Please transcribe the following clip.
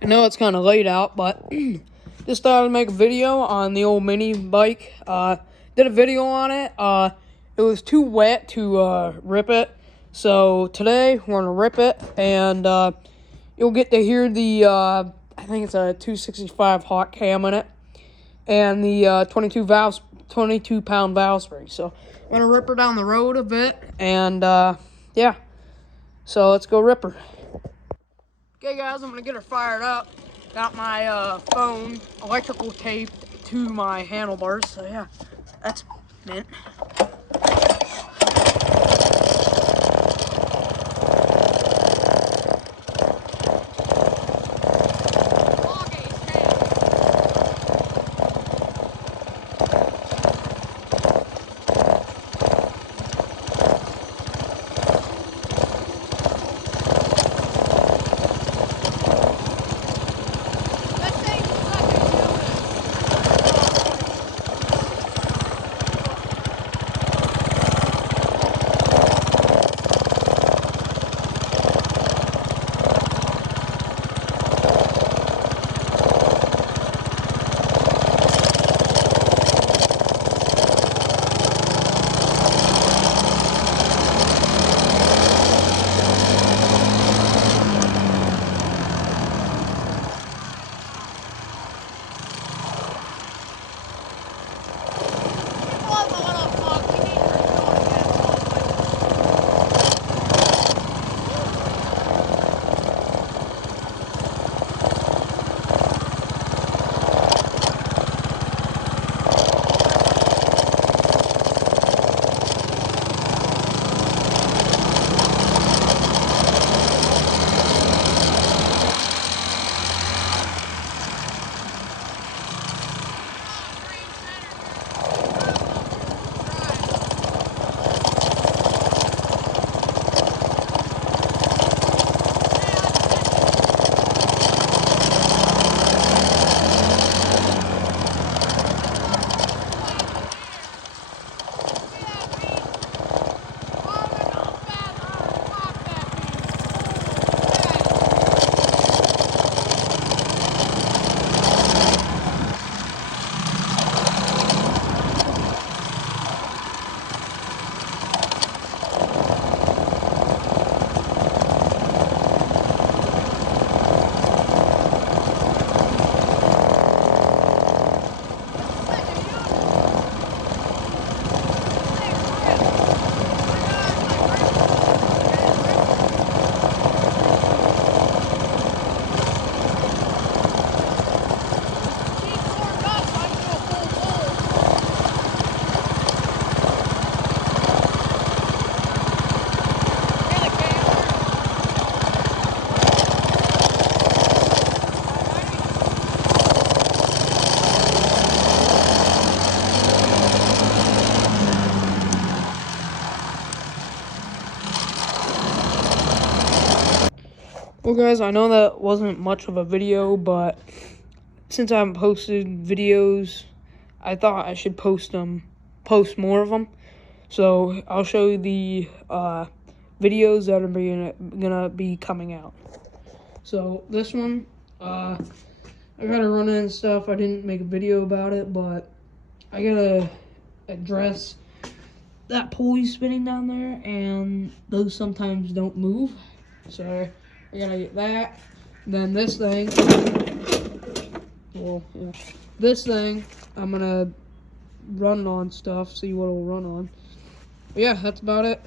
I know it's kind of late out, but just thought I'd make a video on the old mini bike. Did a video on it. It was too wet to rip it, so today we're gonna rip it, and you'll get to hear the I think it's a 265 hot cam in it, and the 22-pound valve spring. So I'm gonna rip her down the road a bit, and yeah. So let's go rip her. Okay guys, I'm gonna get her fired up. Got my phone electrical taped to my handlebars, so yeah, that's mint. Well guys, I know that wasn't much of a video, but since I haven't posted videos, I thought I should post more of them. So I'll show you the videos that are gonna be coming out. So this one, I gotta run in and stuff. I didn't make a video about it, but I gotta address that pulley spinning down there, and those sometimes don't move. So I gotta get that. Then this thing, well, yeah. This thing, I'm gonna run on stuff, see what it'll run on. But yeah, that's about it.